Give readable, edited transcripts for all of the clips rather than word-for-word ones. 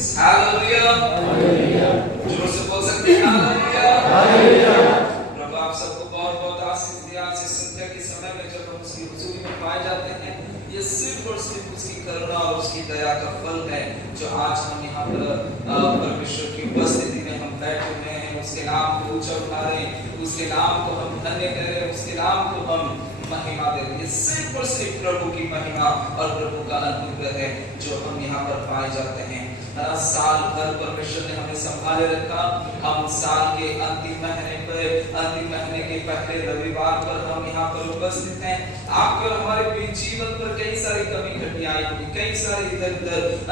Hallelujah, जोर से बोल सकते हैं हालेलुया। प्रभु आप सबको बहुत बहुत आशीष दिया। आशीष संध्या के समय में जब हम उसकी हुजूरी में पाए जाते हैं, ये सिर्फ और सिर्फ उसकी करुणा और उसकी दया का फल है जो आज हम यहाँ पर परमेश्वर की उपस्थिति में हम बैठे हुए हैं। उसके नाम को ऊंचा उठा रहे हैं, उसके नाम को हम धन्य कह रहे हैं, उसके नाम को हम महिमा दे रहे हैं। सिर्फ और सिर्फ प्रभु की महिमा और प्रभु का अनुग्रह है जो हम यहाँ पर पाए जाते हैं। साल भर परमेश्वर ने हमें संभाले रखा। हम साल के अंतिम महीने के पहले रविवार पर हम यहाँ पर उपस्थित हैं। आपके और हमारे जीवन पर कई सारी कमी घटिया आई होगी, कई सारे इधर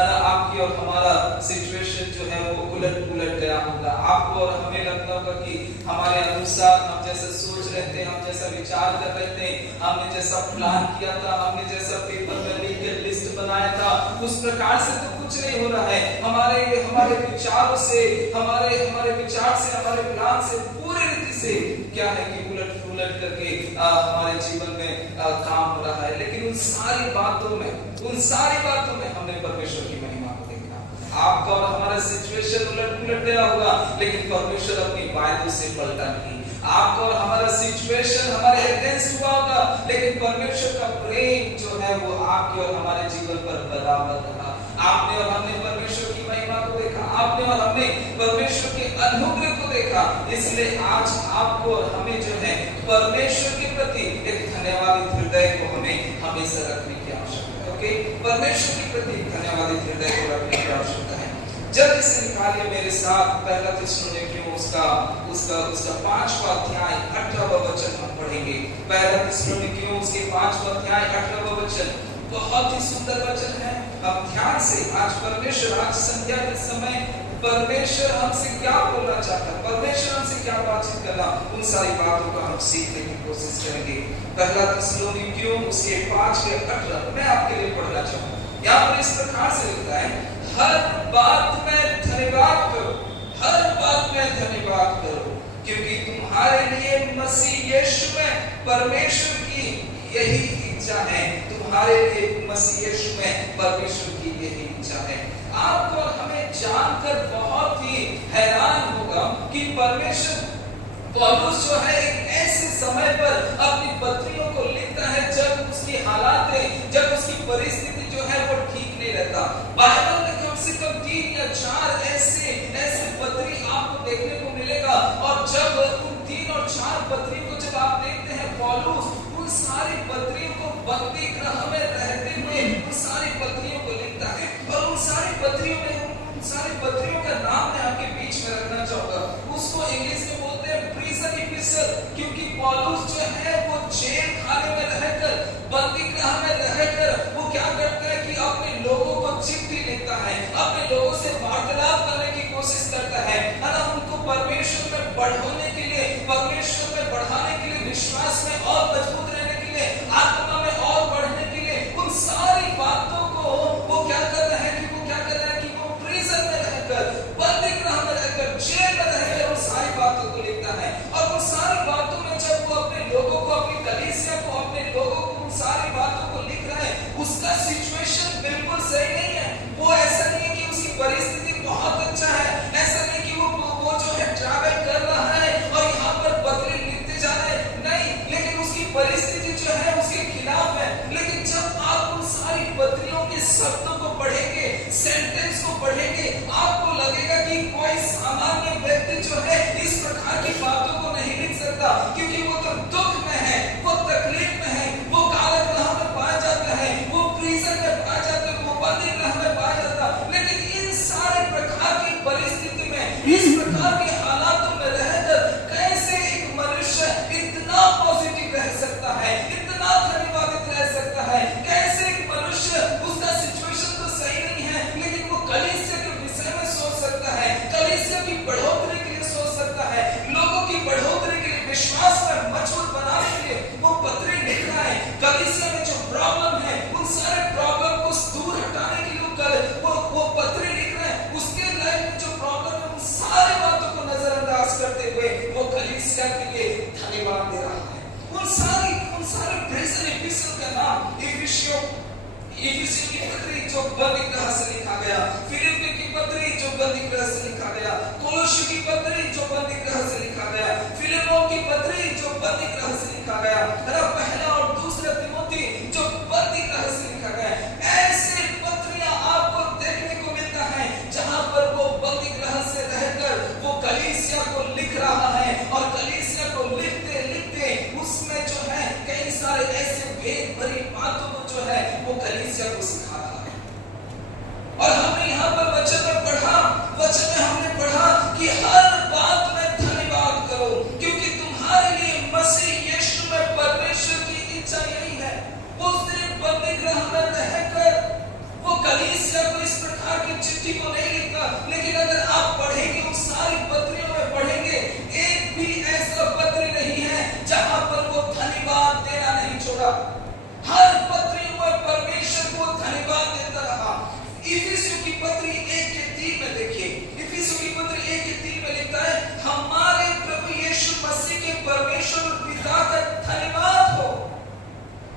आपकी और हमारा सिचुएशन जो है वो उलट गया होगा। आपको और हमें लगता होगा कि हमारे अनुसार हम जैसे सोच रहे थे, हम जैसा विचार कर रहे थे, हमने जैसा प्लान किया था, हमने जैसा पेपर में लिख के लिस्ट बनाया था, उस प्रकार से तो कुछ नहीं हो रहा है। हमारे विचारों से, हमारे विचार से, हमारे प्लान से पूरी रीति से क्या है कि उलट करके हमारे जीवन में काम हो रहा है। लेकिन उन सारी बातों में हमने परमेश्वर की महिमा को देखा। आपका और हमारा सिचुएशन उलट गया होगा, लेकिन परमेश्वर अपनी वायदों से पलटा नहीं। आपका और हमारा सिचुएशन हमारे अगेंस्ट हुआ होगा, लेकिन परमेश्वर का प्रेम जो है वो आपके और हमारे जीवन पर बराबर रहा। आपने और हमने परमेश्वर की महिमा को देखा, आपने और हमने परमेश्वर के अनुग्रह को देखा। इसलिए आज आपको और हमें जो है परमेश्वर के प्रति एक धन्यवादी हृदय को हमें हमेशा रखने की आवश्यकता है। ओके, परमेश्वर के प्रति धन्यवादी हृदय को रखने की आवश्यकता है। जब इसे निकालिए मेरे साथ, पहला थिस्सलुनीकियों उसका 5वां अध्याय 18वां वचन हम पढ़ेंगे। पहला थिस्सलुनीकियों उसके 5वां अध्याय 18वां वचन बहुत ही सुंदर वचन है। अब ध्यान से आज परमेश्वर, आज संध्या के समय परमेश्वर हमसे क्या बोलना चाहता है, परमेश्वर हमसे क्या बातचीत करना, उन सारी बातों को हम सीखने की कोशिश करेंगे। पहला थिस्सलुनीकियों उसके 5:18 मैं आपके लिए पढ़ना चाहूंगा। यहाँ पर इस प्रकार से लिखता है, हर बात में धन्यवाद करो, हर बात में धन्यवाद करो, क्योंकि तुम्हारे लिए मसीह यीशु में परमेश्वर की यही इच्छा है। तुम्हारे लिए मसीह यीशु में परमेश्वर की यही इच्छा है। आपको हमें जानकर बहुत ही हैरान होगा कि परमेश्वर पौलुस जो है एक ऐसे समय पर अपनी पत्रियों को लिखता है जब उसकी हालातें, जब उसकी परिस्थिति जो है वो ठीक नहीं रहता। बाइबल में कम से कम 3 या 4 ऐसे पत्री आपको देखने को मिलेगा, और जब उन 3 और 4 पत्रियों को जब आप देखते हैं, पौलुस उन सारी पत्रियों को बंदी गृह में रहते हुए उन सारी पत्रियों को लिखता है। और उन सारी पत्रियों का नाम मैं आपके बीच में रखना चाहूंगा। उसको इंग्लिश में बोलते हैं प्रिजन एपिस्टल, क्योंकि पौलुस जो है वो जेल खाने में रहकर, बंदी गृह में रहकर वो क्या करता है कि अपने लोगों को चिट्ठी लिखता है, अपने लोगों से वार्तालाप करने की कोशिश करता है ना, उनको परमेश्वर में बढ़ाने के लिए, परमेश्वर में बढ़ाने के लिए, विश्वास में और मजबूत रहने के लिए, आत्मा में और बढ़ने के लिए, उन सारी बातों को वो क्या कर रहा है कि वो प्रिजन में रहकर, बंदी गृह में रहकर, जेल में रहकर उन सारी बातों को लिखता है। और उन सारी बातों में जब वो अपने लोगों को, अपनी कलीसिया को, अपने लोगों को उन सारी बातों को लिख रहा है, उसका सिचुएशन बिल्कुल सही नहीं है। वो ऐसा नहीं है कि उसकी परिस्थिति बहुत अच्छा है, ऐसा नहीं कि वो जो है ट्रैवल कर रहा है और यहाँ पर पत्र लिखते जा रहे हैं, नहीं, लेकिन उसकी परिस्थिति जो है उसके खिलाफ है। लेकिन जब आप उन सारी पत्रियों के शब्दों को पढ़ेंगे, सेंटेंस को पढ़ेंगे, आपको लगेगा कि कोई सामान्य व्यक्ति जो है इस प्रकार की बातों को नहीं लिख सकता, क्योंकि वो तो दुख में है, वो तकलीफ में है, वो काले गृह में पाया जाता है, वो प्रिजन में पाया जाता है, वो बंदी गृह में पाया जाता है। लेकिन इन सारे प्रकार की परिस्थिति में, इस प्रकार के हालातों में रहकर कैसे एक मनुष्य इतना पॉजिटिव रह सकता है, इतना धन्यवादित रह सकता है? कैसे एक मनुष्य, उसका सिचुएशन तो सही नहीं है, लेकिन वो कलीसिया के विषय में सोच सकता है, कलीसिया की बढ़ोतरी के लिए सोच सकता है, लोगों की बढ़ोतरी के लिए, विश्वास पर मजबूत बनाने के लिए वो पत्र लिख रहा है। कलीसिया में जो प्रॉब्लम है, उन सारे प्रॉब्लम को दूर हटाने के लिए वो पत्र लिख रहा है। उसके लाइफ में जो प्रॉब्लम है, उन सारी बातों को नजरअंदाज करते हुए वो कलीसिया के लिए धन्यवाद दे रहा है। उन सारे प्रिजन एपिस्टल का नाम इफिसियों की पत्री जो बंदी गृह से लिखा गया, फिलिप्पी की पत्री की पत्री जो बंदी गृह से लिखा गया, फिलिप्पियों की पत्री जो बंदी गृह से लिखा गया, पहला और दूसरा तिमोथी जो बंदी गृह से लिखा गया। ऐसे पत्रियां आपको देखने को मिलता है जहां पर वो बंदी गृह से रहकर वो कलीसिया को लिख रहा है, और कलीसिया को लिखते लिखते उसमें जो है कई सारे ऐसे भेद भरी बातों को जो है वो कलीसिया को सिखा रहा है। और हमने यहाँ पर वचन में हमने पढ़ा कि हर बात में धन्यवाद करो, क्योंकि तुम्हारे लिए मसीह यीशु में परमेश्वर की इच्छा यही है। वो सिर्फ बंदी गृह में रहकर वो कलीसिया को इस प्रकार की चिट्ठी को नहीं लिखता, लेकिन अगर आप पढ़ेंगे उस सारी पत्रियों में पढ़ेंगे, एक भी ऐसा पत्र नहीं है जहां पर वो धन्यवाद देना नहीं छोड़ा। हर पत्रियों में परमेश्वर को धन्यवाद देता रहा। इफिसियों की पत्री 1:3 में देखिए, इफिसियों की पत्री 1:3 में लिखता है, हमारे प्रभु यीशु मसीह के परमेश्वर और पिता का धन्यवाद हो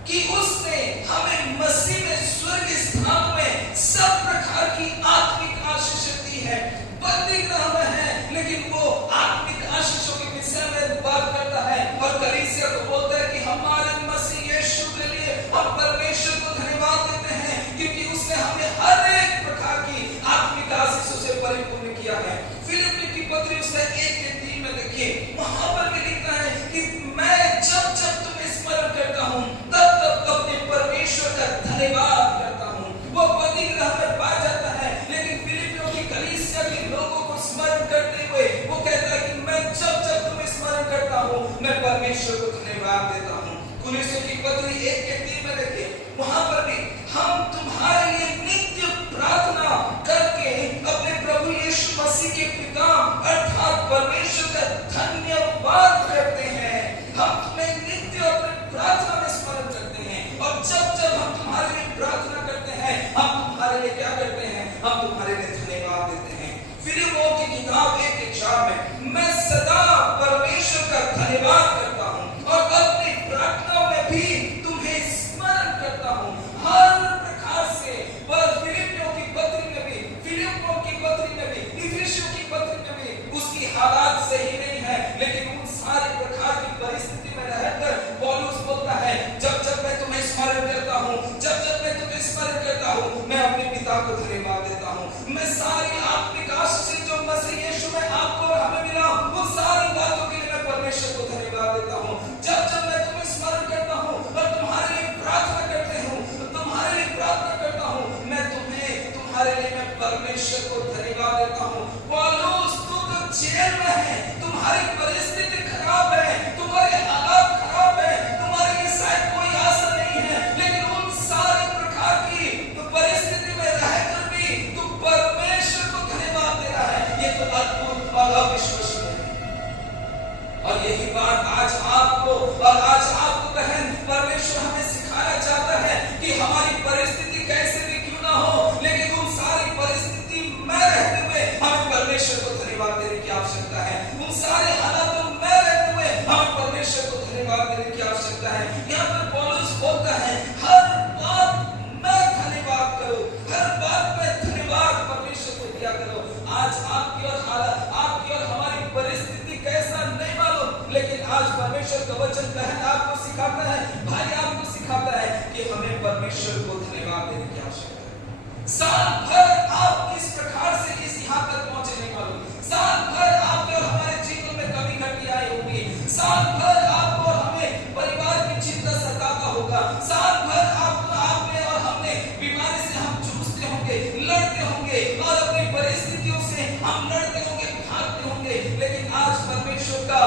कि उसने हमें मसीह में स्वर्ग स्थान में सब प्रकार की आत्मिक आशीष दी है। बंदी गृह में है, लेकिन वो आत्मिक आशीषों के विषय में बात करता है, और कलीसिया को बोलता है कि हमारे मसीह यीशु के लिए हम परमेश्वर को धन्यवाद देते हैं, क्योंकि उसने हमें हर एक प्रकार की आत्मिक आशीषों से परिपूर्ण किया है। फिलिप्पी की पत्री उसने 1:3 में देखिए, वहां पर भी लिखता है कि मैं जब जब तुम्हें स्मरण करता हूं तब तब अपने परमेश्वर का धन्यवाद करता हूं। वो बंदी गृह में पाया जाता है, लेकिन फिलिप्पियों की कलीसिया के लोगों को स्मरण करते हुए वो कहता है कि मैं जब जब तुम्हें स्मरण करता हूं मैं परमेश्वर को धन्यवाद देता हूं। कुरिन्थियों की पत्री 1:3 में देखिए, वहां पर भी हम तुम्हारे लिए नित्य प्रार्थना करके अपने प्रभु यीशु मसीह के पिता अर्थात परमेश्वर का धन्यवाद करते हैं। हम तुम्हें नित्य अपने प्रार्थना में स्मरण करते हैं, और जब जब हम तुम्हारे लिए प्रार्थना करते हैं हम तुम्हारे लिए क्या करते हैं, हम तुम्हारे लिए धन्यवाद देते हैं। फिलिप्पियों की किताब 1:4 में, मैं सदा परमेश्वर का धन्यवाद करता हूं और अपनी प्रार्थना में भी तुम्हें स्मरण करता हूं। हर प्रकार से वह फिलिप्पियों की पत्री में भी, फिलिप्पियों की पत्री में भी, इफिसियों की पत्री में भी उसकी हालात सही नहीं है, लेकिन उन सारे प्रकार की परिस्थिति में रहकर पौलुस बोलता है, जब जब मैं तुम्हें स्मरण करता हूं, जब जब मैं तुम्हें स्मरण करता हूं, मैं अपने पिता को धन्यवाद देता हूं। मैं सारी आत्मिक आशीष जो मसीह यीशु में आपको और हमें मिला, वो सारी बातों के लिए मैं परमेश्वर को धन्यवाद देता हूं। जब जब मैं तुम्हें स्मरण करता हूं और तुम्हारे लिए प्रार्थना करते हूं, तुम्हारे लिए प्रार्थना करता हूं, मैं तुम्हारे लिए मैं परमेश्वर को धन्यवाद देता हूं। पौलुस, तू तो जेल में है, तुम्हारी परिस्थिति खराब है, तुम्हारे हालात खराब है, तुम्हारे लिए शायद कोई आशा नहीं है, लेकिन उन सारे प्रकार की परिस्थिति में रहकर भी तू परमेश्वर को धन्यवाद दे रहा है। ये तो अद्भुत और अविश्वसनीय है। और यही बात आज आपको बहन परमेश्वर हमें सिखाना चाहता है कि हमारी परिस्थिति कैसे भी क्यों ना हो, लेकिन उन सारी परिस्थिति में रहते हुए हमें परमेश्वर को धन्यवाद देने की आवश्यकता है। उन सारे हालातों में रहते हुए हमें परमेश्वर को धन्यवाद देने की आवश्यकता है। यहाँ पर पौलुस बोलता है, हर बात में धन्यवाद करो, हर बात में धन्यवाद परमेश्वर को दिया करो। आज आपकी और हमारी परिस्थिति कैसा नहीं मालूम, लेकिन आज परमेश्वर का वचन बहन आपको सिखाता है, भाई आपको सिखाता है कि हमें परमेश्वर को धन्यवाद देने की आवश्यकता है। साल भर आप किस प्रकार से इस यहाँ तक पहुंचे नहीं मालूम, साल भर आपके और हमारे जीवन में कमी घटी आई होगी, साल भर आपको और हमें परिवार की चिंता सताता होगा, साल भर आपने और हमने बीमारी से हम जूझते होंगे, लड़ते होंगे, और अपनी परिस्थितियों से हम लड़ते होंगे, भागते होंगे, लेकिन आज परमेश्वर का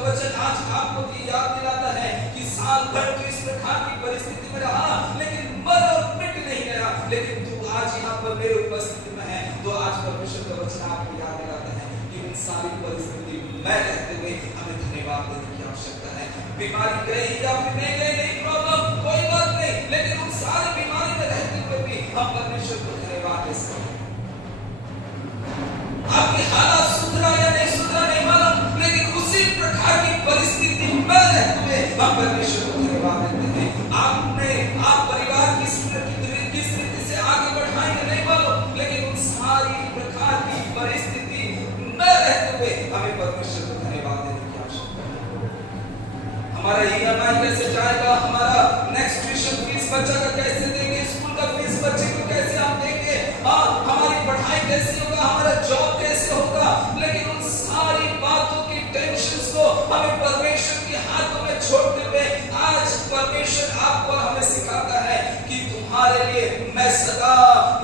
वचन आज आपको याद दिलाता है कि साल भर तो इस प्रकार की परिस्थिति में रहा, लेकिन मर और मिट नहीं गया, लेकिन तू आज यहाँ पर मेरे उपस्थिति में है। तो आज परमेश्वर का वचन आपको याद दिलाता है कि उन सारी परिस्थिति में रहते हुए हमें धन्यवाद देने की आवश्यकता है। बीमारी गई या फिर नहीं गई, नहीं प्रॉब्लम, कोई बात नहीं, लेकिन उन सारी बीमारी में रहते हुए भी हम परमेश्वर को धन्यवाद दे सकते हैं। आपकी हालात सुधरा या नहीं सुधरा नहीं मालूम, लेकिन उसी प्रकार की परिस्थिति में रहते हुए हम परमेश्वर को धन्यवाद देते हैं। आप परिवार की स्थिति से आगे बढ़ाएंगे नहीं मालूम, लेकिन उन सारी प्रकार की परिस्थिति में हमारा ईएमआई कैसे जाएगा, हमारा नेक्स्ट ट्यूशन फीस बच्चा का कैसे देंगे, स्कूल का फीस बच्चे को कैसे हम देंगे, हमारी पढ़ाई कैसे होगा, हमारा जॉब कैसे होगा। लेकिन उन सारी बातों की टेंशन को हमें परमेश्वर के हाथों में छोड़ते हुए आज परमेश्वर आपको और हमें सिखाता है कि तुम्हारे लिए मैं सदा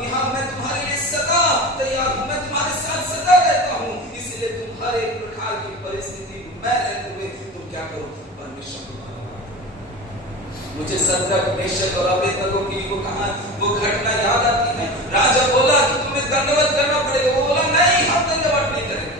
यहाँ, मैं तुम्हारे लिए सदा तैयार हूँ, मैं तुम्हारे साथ सदा रहता हूँ। इसलिए तुम्हारे प्रकार की परिस्थिति मैं रहते हुए तुम क्या करो, परमेश्वर को धन्यवाद। मुझे सद्रक मेशक और अबेदनगो की वो घटना याद आती है। राजा बोला कि तुम्हें दंडवत करना पड़ेगा, वो बोला नहीं, हम दंडवत नहीं करेंगे,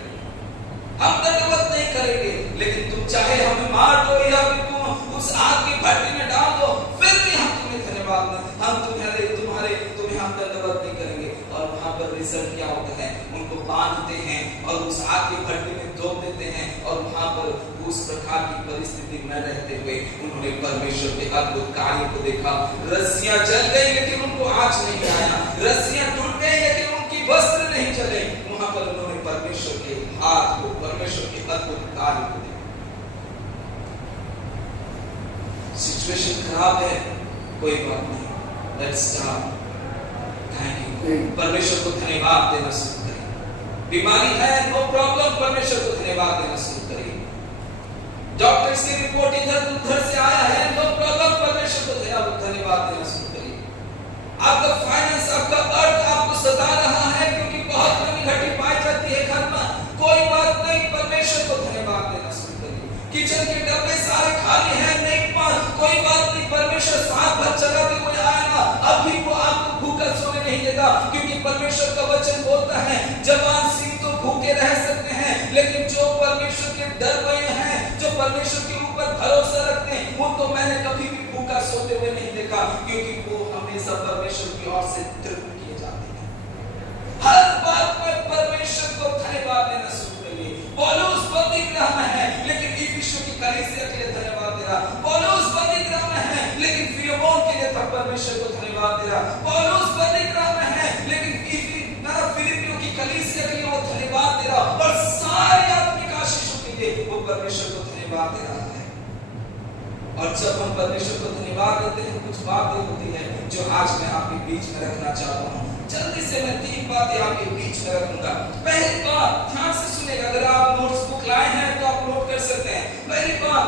हम दंडवत नहीं करेंगे, लेकिन तुम चाहे हमें मार दो या फिर तुम उस आग की भट्टी में डाल दो, फिर भी हम तुम्हें धन्यवाद नहीं, हम तुम्हें हम दंडवत नहीं करेंगे। और वहां पर रिजल्ट क्या होता है, उनको बांधते हैं और उस आग की भट्टी में डोब देते हैं। और वहां पर उस प्रकार की परिस्थिति में रहते हुए उन्होंने परमेश्वर के अद्भुत कार्य को देखा। रस्सियां जल गई लेकिन उनको आँच नहीं आया, रस्सियां टूट गई लेकिन उनकी वस्त्र नहीं जले। वहां पर उन्होंने परमेश्वर के हाथ को, परमेश्वर के अद्भुत कार्य को देखा। सिचुएशन खराब है, कोई बात नहीं, लेट्स स्टार्ट थैंक यू, परमेश्वर को धन्यवाद देना शुरू करें। बीमारी है, नो प्रॉब्लम, परमेश्वर को धन्यवाद देना शुरू करिए। डॉक्टर्स की रिपोर्ट इधर उधर से आया है, नो प्रॉब्लम, परमेश्वर को धन्यवाद देना शुरू करिए। आपका फाइनेंस, आपका अर्थ आपको सता रहा है क्योंकि बहुत कमी घटी पाई जाती है घर में, कोई बात नहीं, परमेश्वर को धन्यवाद देना शुरू करिए। किचन के डब्बे सारे खाली हैं, नहीं, कोई बात नहीं, परमेश्वर साथ भर चलाते हुए आएगा, अभी वो आपको भूखा सोने नहीं देगा, क्योंकि परमेश्वर का वचन बोलता है जवान सिंह तो भूखे रह सकते हैं, लेकिन जो परमेश्वर के डर गए हैं, जो परमेश्वर के ऊपर भरोसा रखते हैं, उनको मैंने कभी भी भूखा सोते हुए नहीं देखा, क्योंकि वो हमेशा परमेश्वर की ओर से तृप्त किए जाते हैं। हर बात में परमेश्वर को धन्यवाद देना शुरू करिए। पौलुस बंदीगृह में है लेकिन इफिसियों की कलीसिया के लिए धन्यवाद दे रहा, पौलुस बंदीगृह में है लेकिन फिलिप्पी के लिए परमेश्वर को धन्यवाद दे रहा, पौलुस बंदीगृह में है लेकिन फिलिप्पियों की कलीसिया के लिए वो धन्यवाद दे रहा, और सारे आत्मिक आशीषों के लिए वो परमेश्वर को धन्यवाद दे रहा है। और जब हम परमेश्वर को धन्यवाद देते हैं, कुछ बातें होती है जो आज मैं आपके बीच में रखना चाहता हूँ। जल्दी से मैं 3 बातें आपके बीच में रखूंगा। पहली बात, ध्यान से सुनिएगा, अगर आप नोट्स बुक लाए हैं तो आप नोट कर सकते हैं। पहली बात,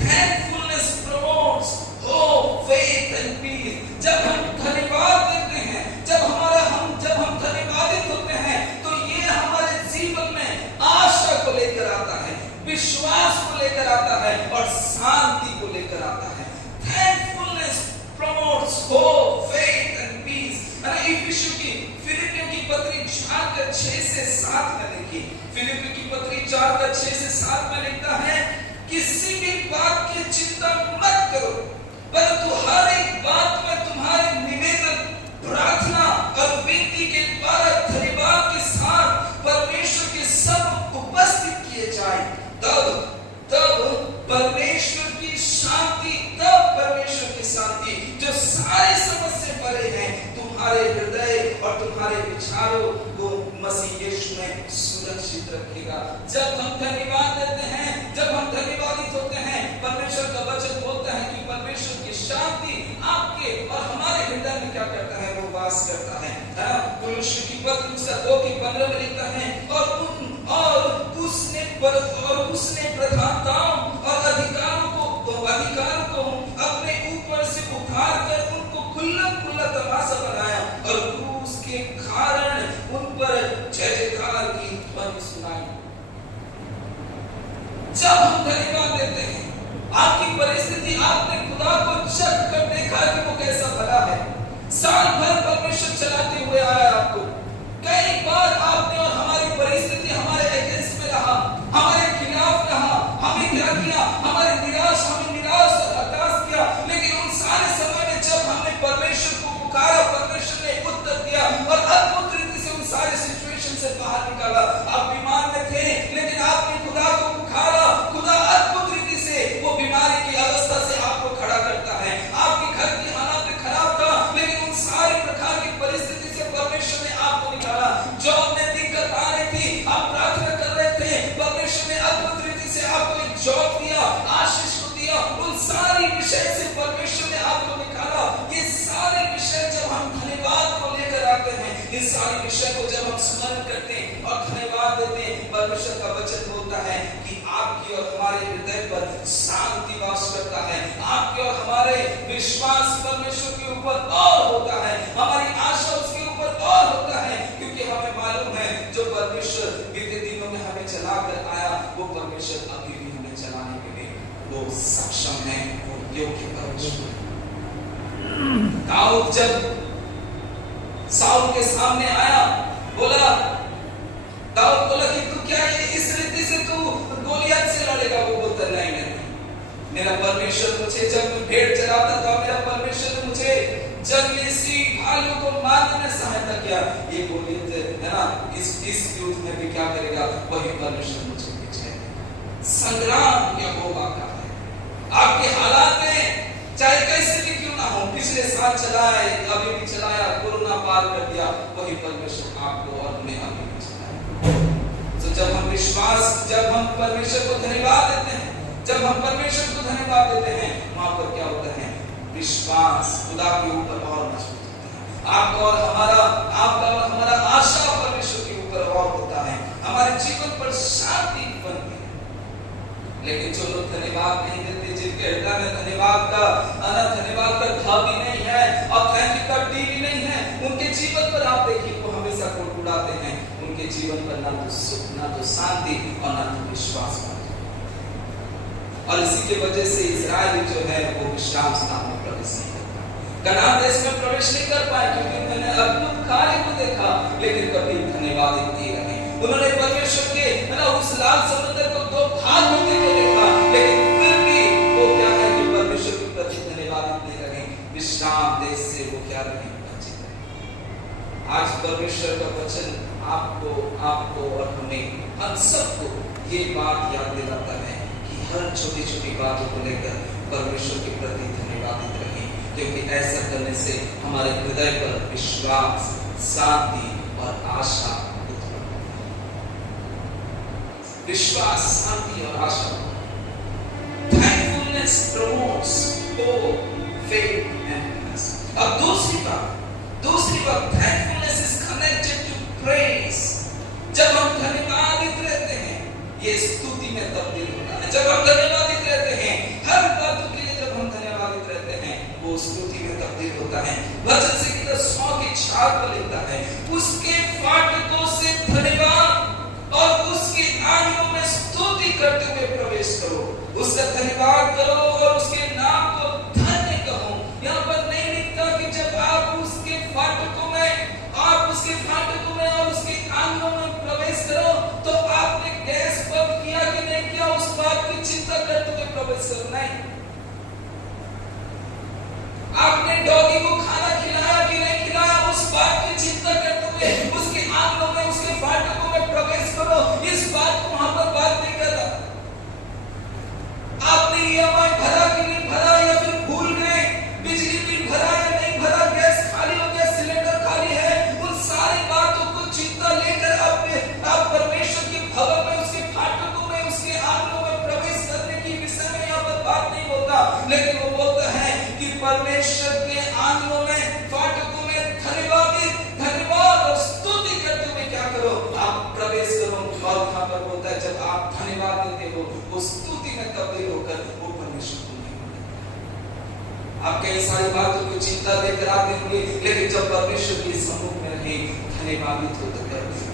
thankfulness promotes hope, faith and peace. जब हम धन्यवाद देते हैं, जब हम धन्यवादित होते हैं, तो ये हमारे जीवन में आशा को लेकर आता है, विश्वास को लेकर आता है और शांति को लेकर आता है। Thankfulness promotes hope, faith and peace. इफिसियों की, फिलिप्पियों की पत्री 4:6-7 में देखिए, फिलिप्पी की पत्री 4:6-7 में लिखता है, किसी भी बात की चिंता मत करो, परंतु हर एक बात में तुम्हारे निवेदन, प्रार्थना और विनती के द्वारा धन्यवाद के साथ परमेश्वर के सब उपस्थित किए जाए, तब परमेश्वर की शांति, तब परमेश्वर की शांति जो सारी समझ से परे है, तुम्हारे हृदय और तुम्हारे विचारों को मसीह यीशु में सुरक्षित रखेगा। जब हम धन्यवाद देते हैं, जब हम धन्यवादित होते हैं, परमेश्वर का वचन बोलता है कि परमेश्वर की शांति आपके और हमारे हृदय में क्या करता है, वो वास करता है। कुलुस्सी की पत्री 2:15 में लिखता है, और उसने प्रधानताओं और अधिकारों को अपने ऊपर से उतार कर उनको खुल्ला तमाशा बनाया और क्रूस के कारण उन पर जयजयकार की ध्वनि सुनाई। जब हम धन्यवाद देते हैं, आपकी परिस्थिति, आपने खुदा को चख कर देखा कि वो कैसा भला है। साल भर परमेश्वर चलाते हुए आया आपको, कई बार आपने और हमारी परिस्थिति हमारे अगेंस्ट में रहा, हमारे खिलाफ रहा, हमें क्या किया, हमें निराश और हताश किया, लेकिन उन सारे समय में जब हमने परमेश्वर को पुकारा, परमेश्वर इन सारे विषय को जब हम स्मरण करते हैं और धन्यवाद देते हैं, परमेश्वर का वचन बोलता है कि आपकी और हमारे हृदय पर शांति वास करता है, आपके और हमारे विश्वास परमेश्वर के ऊपर और होता है, हमारी आशा उसके ऊपर और होता है, क्योंकि हमें मालूम है जो परमेश्वर बीते दिनों में हमें चलाकर आया, वो परमेश्वर अभी भी हमें चलाने के लिए वो सक्षम है, वो योग्य परमेश्वर है। दाऊद जब साउल के सामने आया, बोला, दाऊद बोला कि तू क्या इस रीति से तू गोलियत से लड़ेगा? वो बोलता नहीं, मेरा परमेश्वर मुझे जब मैं भेड़ चराता था, मेरा परमेश्वर ने मुझे जंगली सी भालू को मारने में सहायता किया। ये गोलियत है ना, इस युद्ध में भी क्या करेगा? वही परमेश्वर मुझे पीछे। संग्राम यहोवा का है। आपके हालात में चाहे कैसे भी क्यों ना हो, पिछले साल चलाए, अभी भी चलाया, कोरोना पार कर दिया, वही परमेश्वर आपको और हमें अभी भी चलाएगा। तो जब हम परमेश्वर को धन्यवाद देते हैं, जब हम परमेश्वर को धन्यवाद देते हैं, वहां पर क्या होता है? विश्वास खुदा के ऊपर और मजबूत होता है। आपका और हमारा आशा परमेश्वर के ऊपर और होता है, हमारे जीवन पर शांति बनती है। लेकिन जो लोग धन्यवाद नहीं देते, जिनके हृदय में धन्यवाद का घा भी नहीं है और थैंक यू का डी भी नहीं है, उनके जीवन पर आप देखिए वो हमेशा कुड़कुड़ाते हैं। उनके जीवन पर ना तो सुख, ना तो शांति और ना तो विश्वास। और इसी की वजह से इस्राएल जो है वो विश्राम स्थान में प्रवेश नहीं कर पाए, कनान देश में प्रवेश नहीं कर पाए, क्योंकि उन्होंने अद्भुत कार्य को देखा लेकिन कभी धन्यवाद नहीं रहे। उन्होंने परमेश्वर के उस लाल समुद्र को दो भाग होते हुए देखा, लेकिन फिर भी वो क्या है कि परमेश्वर के प्रति धन्यवाद नहीं रहे। विश्राम देश से वो क्या रहे? वंचित रहे। आज परमेश्वर का वचन आपको और हमें, हम सबको ये बात याद दिलाता है कि हर छोटी छोटी बातों को लेकर परमेश्वर के प्रति धन्यवादित रहें, क्योंकि ऐसा करने से हमारे हृदय पर विश्वास, शांति और आशा उत्पन्न होती है। विश्वास, शांति और आशा। Thankfulness promotes hope, faith and trust। अब दूसरी बात, thankfulness is connected to praise। जब हम धन्यवादित रहते हैं, ये स्तुति में तब्दील होता है। जब हम धन्यवादित रहते हैं, हर बातों के लिए जब हम धन्यवादित रहते हैं, वो स्तुति में तब्दील होता है। वचन से कि 100 की छाप पर लिखता है, उसके फाटकों से धन्यवाद और उसकी आंखों में स्तुति करते हुए प्रवेश करो। उसका धन्यवाद करो और उसके नाम को धन्य कहो। यहाँ पर नहीं लिखता कि जब आप उसके फाटकों में और उसके आंगनों में प्रवेश करो तो आपने गैस बंद किया कि नहीं किया, उस बात की चिंता करते हुए प्रवेश करो। नहीं, आपने डॉगी को खाना खिलाया कि नहीं खिलाया, उस बात की चिंता करते हुए उसके आंगनों में, उसके फाटकों में प्रवेश करो। इस बात को वहां पर बात नहीं कर रहा। आपने ईएमआई भरा कि नहीं भरा, या फिर भूल गए, बिजली बिल भरा या नहीं भरा, गैस खाली हो गया, सिलेंडर खाली है, उन सारी बातों को चिंता लेकर आप परमेश्वर के भवन में, उसके फाटकों में, उसके आंगनों में प्रवेश करने की विषय में यहाँ पर बात नहीं बोलता, लेकिन वो बोलता है कि परमेश्वर के आंगनों में, फाटकों में धन्यवाद और स्तुति करते हुए क्या करो? आप प्रवेश करो। और यहाँ पर बोलता है जब आप धन्यवाद देते हो, वो स्तुति में तब्दील होकर वो परमेश्वर को नहीं होता। आप कई सारी बातों की चिंता लेकर आते होंगे, लेकिन जब परमेश्वर के सम्मुख में रहे,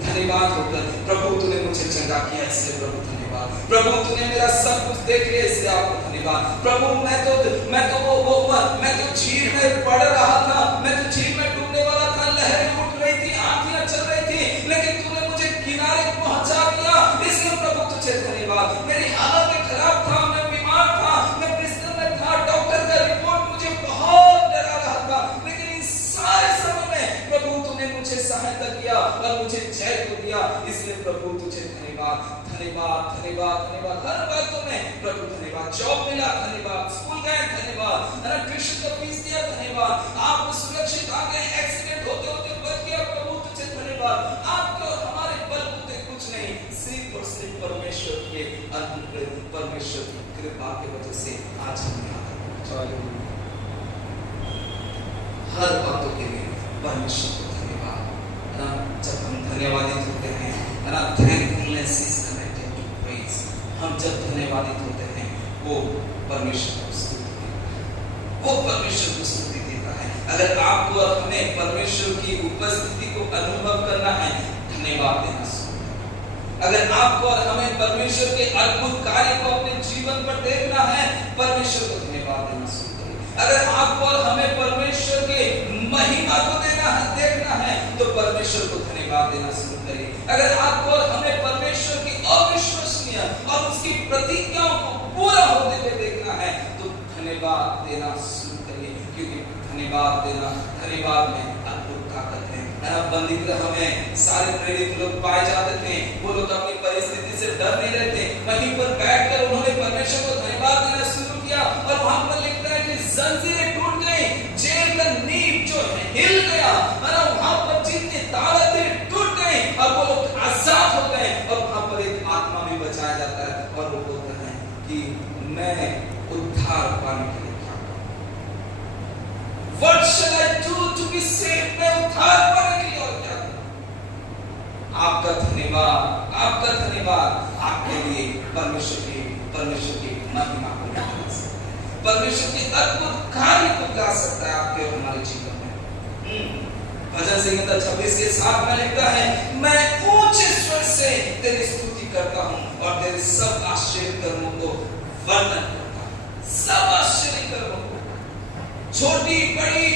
धन्यवाद होकर प्रभु तूने मुझे चंगा किया, इसलिए प्रभु धन्यवाद। प्रभु तूने मेरा सब कुछ देख लिया, इसलिए आपको धन्यवाद। प्रभु मैं तो झील में पड़ रहा था, मैं तो झील में डूबने वाला था, लहरें उठ रही थी, आंधियां चल रही थी, लेकिन तूने मुझे किनारे पहुंचा दिया, इसलिए प्रभु तुझे धन्यवाद। मेरी हालत खराब था, मैं बीमार था, मैं बिस्तर में था, डॉक्टर का रिपोर्ट मुझे बहुत डरा रहा था, लेकिन इस सारे समय में प्रभु तूने मुझे सहायता किया और मुझे जय को दिया, इसलिए प्रभु तुझे धन्यवाद। हर बातों में प्रभु धन्यवाद। जॉब मिला, धन्यवाद। स्कूल गए, धन्यवाद। ट्यूशन का फीस दिया, धन्यवाद। आप सुरक्षित आ गए, एक्सीडेंट होते बच गया, प्रभु तुझे धन्यवाद। आपके और हमारे बल बुते कुछ नहीं, सिर्फ और सिर्फ परमेश्वर के अनुग्रह, परमेश्वर की कृपा की वजह से आज हम यहाँ पर हर बातों के लिए परमेश्वर को धन्यवाद। वो परमेश्वर को स्तुति देता है, वो परमेश्वर को स्तुति देता है। अगर आपको और हमें परमेश्वर की उपस्थिति को अनुभव करना है, धन्यवाद देना शुरू करें। अगर आपको और हमें परमेश्वर के अद्भुत कार्य को अपने जीवन पर देखना है, परमेश्वर को धन्यवाद देना शुरू करें। अगर आपको और हमें परमेश्वर के महिमा को देखना है तो परमेश्वर को धन्यवाद देना शुरू करें। अगर आपको और हमें परमेश्वर की अविश्वसनीय और उसकी प्रतिज्ञाओं को पूरा होते हुए देखना है तो धन्यवाद देना शुरू करिए, क्योंकि धन्यवाद में अद्भुत ताकत है। बंदी गृह में सारे प्रेरित लोग पाए जाते थे, वो लोग अपनी परिस्थिति से डर नहीं रहते, वहीं पर बैठकर उन्होंने परमेश्वर को धन्यवाद देना शुरू किया और वहां पर लिखता है कि जंजीरें टूट गई, जेल का नींव जो है हिल गया, वहां पर जितने ताले थे टूट गए और वो लोग आजाद हो गए। और वहां पर एक आत्मा भी बचाया जाता है और वो बोलते हैं कि मैं उद्धार पाने के लिए What shall I do to be saved? मैं उद्धार पाने के लिए और क्या करूं? आपका धन्यवाद आपके लिए परमेश्वर की महिमा को गा सकता है, परमेश्वर के अद्भुत कार्य को गा सकता है आपके और हमारे जीवन में। भजन संहिता 26 के 7 में लिखता है, मैं ऊंचे स्वर से तेरी स्तुति करता हूं और तेरे सब आश्चर्य कर्मों को वर्णन करता हूं। सब आश्चर्य कर्मों को, छोटी बड़ी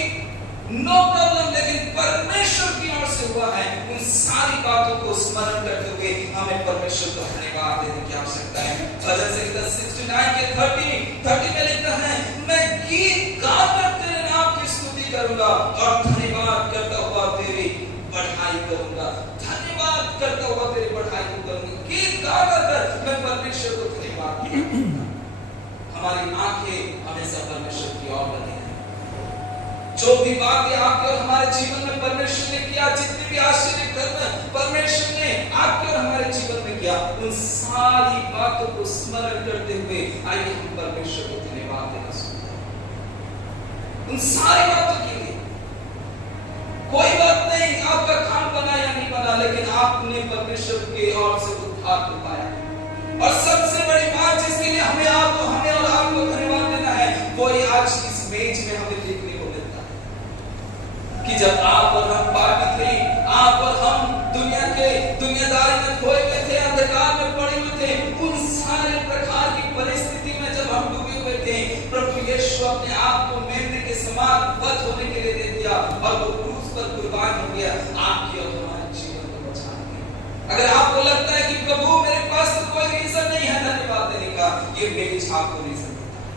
नो प्रॉब्लम, लेकिन परमेश्वर की ओर से हुआ है, उन सारी बातों को स्मरण करते हुए हमें परमेश्वर को धन्यवाद देने की आवश्यकता है। भजन संहिता 69 के 30 में लिखता है, मैं गीत गाकर तेरे नाम की स्तुति करूंगा और धन्यवाद करता हुआ तेरी बढ़ाई करूंगा। धन्यवाद करता हुआ तेरी बढ़ाई करूंगा, गीत गाकर मैं परमेश्वर को धन्यवाद करूंगा। हमारी आंखें हमेशा परमेश्वर की ओर बनी, जो भी बातें आपके और हमारे जीवन में परमेश्वर ने किया, जितने भी आश्चर्य कर्म परमेश्वर ने आपके और हमारे जीवन में किया, उन सारी बातों को स्मरण करते हुए आइए हम परमेश्वर को धन्यवाद देना शुरू करें। उन सारी बातों के लिए कोई बात नहीं आपका खान बना या नहीं बना, लेकिन आपने परमेश्वर के ओर से उद्धार को पाया। और सबसे बड़ी बात जिसके लिए हमें और आपको धन्यवाद देना है, वो आज इस मेज में हमें देखने को मिलता है कि जब आप और हम पापी थे, आप और हम दुनियादारी में खोए हुए थे, अंधकार में पड़े हुए थे, उन सारे प्रकार की परिस्थिति में जब हम डूबे हुए थे, प्रभु यीशु अपने आप को मेमने के समान वध होने के लिए दे दिया और वो क्रूस पर कुर्बान हो गया आपके और हमारे जीवन को बचाने के लिए। अगर आपको लगता है कि प्रभु मेरे पास तो कोई रीजन नहीं है धन्यवाद देने का, ये मेज आपको रीजन देता है।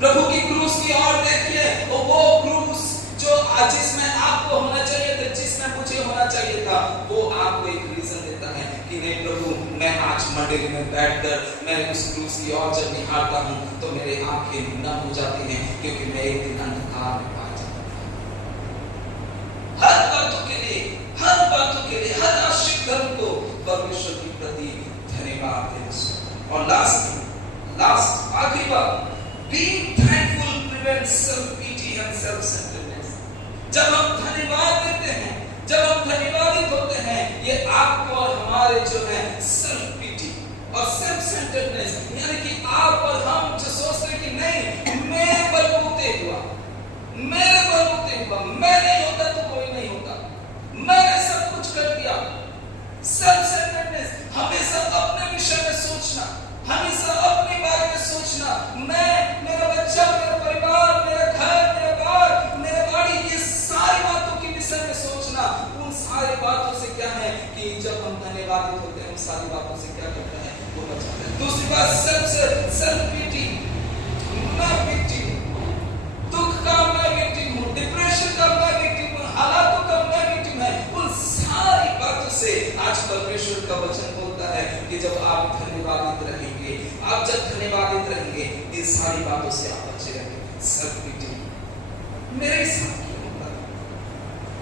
प्रभु की क्रूस की ओर देखिए, वो क्रूस जो जिसमें आपको होना चाहिए था, जिसमें मुझे होना चाहिए था, वो आपको एक रीजन देता है कि नहीं प्रभु, मैं आज मंडली में बैठकर मैं उस क्रूस की ओर जब निहारता हूं तो मेरे आंखें नम हो जाती हैं, क्योंकि मैं एक दिन अंधकार में पा जाता हूं। हर बातों के लिए हर आश्चर्य कर्म को परमेश्वर के प्रति धन्यवाद देना। और लास्ट आखिरी बात, being thankful prevents self-pity and self-centeredness। जब हम धन्यवाद देते हैं, जब हम धन्यवादित होते हैं, ये आपको और हमारे जो है सेल्फ पिटी और सेल्फ सेंटर्डनेस, यानी कि आप और हम जो सोचते हैं कि नहीं मेरे बलबूते हुआ, मैं नहीं होता तो कोई नहीं होता, मैंने सब कुछ कर दिया। सेल्फ सेंटर्डनेस, हमेशा अपने विषय में सोचना, हमेशा अपने बारे में सोचना, मैं, मेरा बच्चा, मेरा परिवार, मेरा घर, मेरा बार, मेरा गाड़ी, ये सारी बातों के विषय में सोचना। उन सारी बातों से क्या है कि जब हम धन्यवादित होते हैं, उन सारी बातों से क्या करता है, वो बचाता है। दूसरी बात सेल्फ पिटी, मैं विक्टिम हूं, दुख का मैं विक्टिम हूं, डिप्रेशन का मैं विक्टिम हूं, हालातों का मैं विक्टिम है। उन सारी बातों से आज परमेश्वर का वचन बोलता है कि जब आप धन्यवादित रहेंगे, आप जब धन्यवादित रहेंगे, इन सारी बातों से आप बचे रहेंगे। सेल्फ पिटी, मेरे साथ क्यों होता है,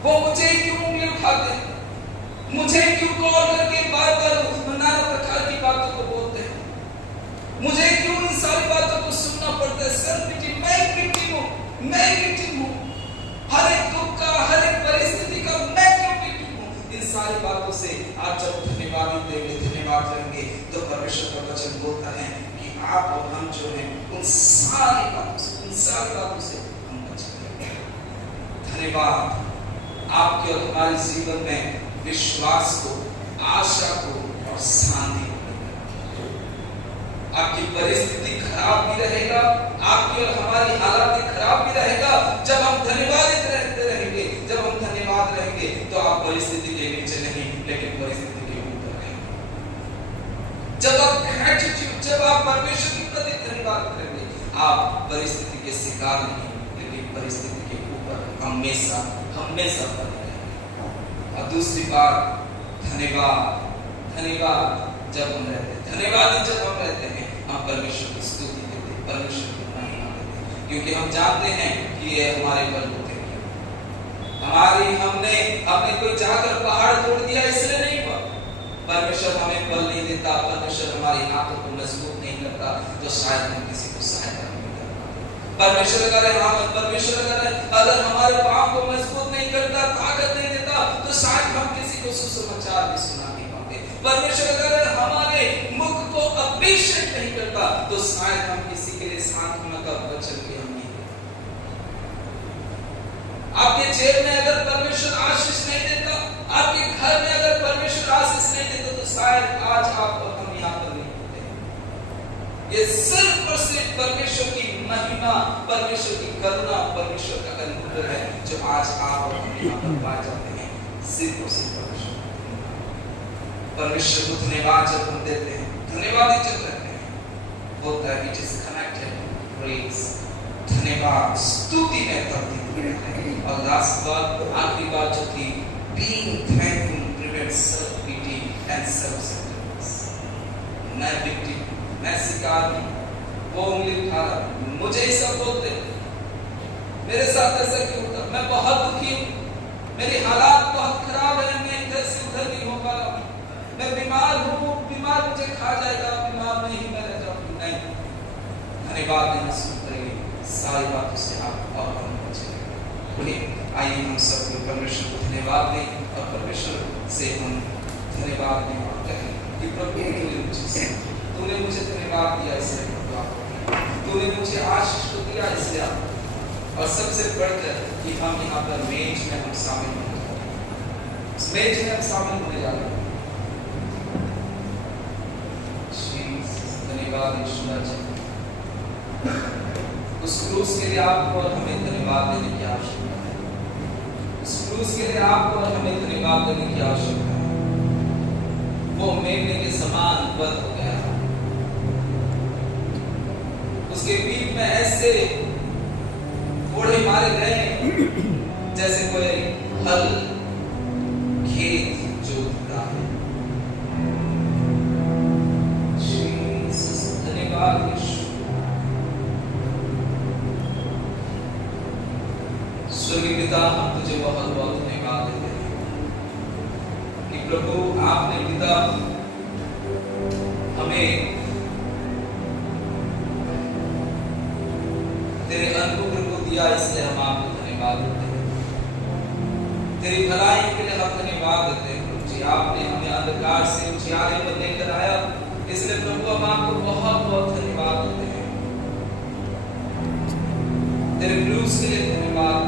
वो मुझे क्यों उंगली उठाते हैं, मुझे क्यों कॉल करके बार-बार नाना प्रकार की बातों को बोलते हैं, मुझे क्यों इन सारी बातों को सुनना पड़ता है। सेल्फ पिटी, मैं विक्टिम हूं, हर एक दुख का, हर एक परिस्थिति का मैं क्यों विक्टिम हूं। इन सारी बातों से आप जब धन्यवाद रहेंगे तो परमेश्वर का वचन बोलता है कि आप और हम जो हैं उन सारी बातों से हम बच गए। धन्यवाद आपके और हमारे जीवन में विश्वास को, आशा को और शांति को देगा। आपकी परिस्थिति खराब भी रहेगा, आपकी और हमारी हालात खराब भी रहेगा। जब हम धन्यवादित रहते रहेंगे, जब हम धन्यवाद रहेंगे, तो आप परिस्थिति के नीचे नहीं लेकिन परिस्थिति के ऊपर रहेंगे। जब आप ग्रैटिट्यूड, जब आप परमेश्वर के प्रति धन्यवाद करेंगे, आप परिस्थिति के शिकार नहीं लेकिन परिस्थिति के ऊपर हमेशा बने रहेंगे। और दूसरी बात, धन्यवाद जब हम रहते हैं, धन्यवादी जब हम रहते हैं, हम परमेश्वर की स्तुति देते हैं, परमेश्वर की महिमा देते हैं, क्योंकि हम जानते हैं कि ये हमारे बल होते हैं। हमने कोई जाकर पहाड़ तोड़ दिया इसलिए नहीं हुआ। परमेश्वर हमें बल नहीं देता, परमेश्वर हमारी हाथों को मजबूत नहीं करता, तो शायद हम किसी को सहायता नहीं कर पाते। परमेश्वर अगर हमारे पांव को मजबूत नहीं करता, ताकत नहीं देता, तो शायद हम किसी को सुसमाचार भी सुना नहीं पाते। परमेश्वर अगर हमारे मुख को अभिषेक नहीं करता, तो शायद हम किसी के लिए सांत्वना का वचन भी हम नहीं देते। आपके जेब में अगर परमेश्वर आशीष नहीं देता, आपके घर में अगर परमेश्वर आशीष नहीं देता, तो शायद आज आप और हम यहाँ पर नहीं होते। ये सिर्फ और सिर्फ परमेश्वर की महिमा, परमेश्वर की करुणा, परमेश्वर का अनुग्रह है जो आज आप और हम यहाँ पर पाए जाते हैं। सिर्फ और सिर्फ परमेश्वर को धन्यवाद जब हम देते हैं, धन्यवाद जब रहते हैं, होता है इट इज कनेक्टेड प्रेज, धन्यवाद स्तुति में तब्दील रहते हैं। और लास्ट बात, आखिरी बात जो थी, being thankful prevents self pity and self centeredness। मैं विक्टिम, मैं शिकार हूँ, वो उंगली उठा रहा है, मुझे ही सब बोलते हैं, मेरे साथ ऐसा क्यों होता, मैं बहुत दुखी हूँ, मेरी हालात बहुत खराब है, मैं इधर से उधर नहीं हो पा रहा हूँ, मैं बीमार हूँ, बीमार मुझे खा जाएगा, बीमार में ही मैं रह जाऊँगी। नहीं, धन्यवाद देना शुरू करेंगे, सारी बातों से आप और हम बचेंगे। आइए हम सब परमेश्वर को धन्यवाद दें और परमेश्वर से हम धन्यवाद दें और कहें कि प्रभु तूने मुझे धन्यवाद दिया, इसलिए तूने मुझे आशीष को दिया, इसलिए और सबसे बढ़कर कि हम यहाँ पर मेज में हम शामिल होने जा रहे हैं, इस मेज में हम शामिल होने जा रहे हैं। धन्यवाद यीशु राजा, उस क्रूस के लिए आपको और हमें धन्यवाद देने की आवश्यकता है। उस क्रूस के लिए आपको और हमें धन्यवाद देने की आवश्यकता है। वो मेमने के समान बंद हो गया था, उसके पीठ में ऐसे कोड़े मारे गए जैसे कोई हल खेत जोतता है। धन्यवाद यीशु, स्वर्गीय पिता, हम तुझे बहुत बहुत धन्यवाद देते हैं कि प्रभु आपने पिता हमें तेरे अनुग्रह को दिया, इसलिए हम आपको धन्यवाद देते हैं। तेरी भलाई के लिए हम धन्यवाद देते हैं प्रभु जी। आपने हमें अंधकार से उजियारे में लेकर आया, इसलिए प्रभु हम आपको बहुत बहुत धन्यवाद देते हैं। तेरे क्रूस के लिए धन्यवाद।